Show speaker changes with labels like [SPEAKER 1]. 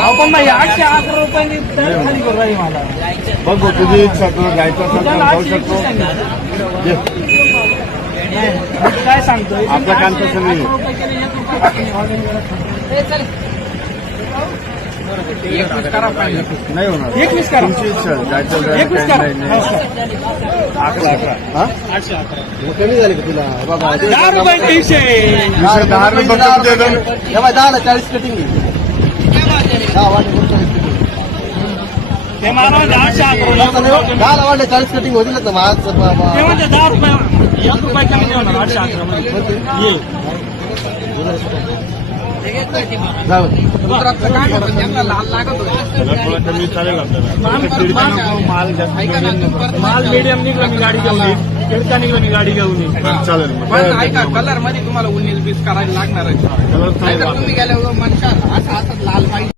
[SPEAKER 1] पण मग 811 रुपयांनी खाली करू राहिली मला.
[SPEAKER 2] बघ तुझी इच्छा तुला जायचं असेल तर जाऊ शकतो.
[SPEAKER 1] काय सांगतोय
[SPEAKER 2] आपलं काम तसं नाही. नाही होणार.
[SPEAKER 1] 21 करा.
[SPEAKER 2] तुमची इच्छा जायचं
[SPEAKER 1] 21 करा.
[SPEAKER 2] 11 हा
[SPEAKER 1] 811
[SPEAKER 2] कमी झाली का तुला बाबा
[SPEAKER 1] 10 रुपयांचे विषय.
[SPEAKER 2] 10 रुपये फक्त दे दो.
[SPEAKER 3] 10 कटिंग
[SPEAKER 1] ते मानव 811
[SPEAKER 3] 10 वाढले 40 कटिंग होतील ना माझ
[SPEAKER 1] ते म्हणजे 10 रुपये 1 रुपये कमी नाही होणार 811 मध्ये येईल.
[SPEAKER 3] जाऊ
[SPEAKER 2] कमी चालेल आपल्याला. माल जास्त
[SPEAKER 1] माल मीडियम निघला मी गाडी घेऊन येईल. किडका निघला मी गाडी घेऊन येईल.
[SPEAKER 2] चालेल.
[SPEAKER 4] ऐका कलर मध्ये तुम्हाला 19-20 करायला लागणार आहे.
[SPEAKER 2] कलर
[SPEAKER 4] तुम्ही गेल्यावर म्हणशाल असं लाल पाहिजे.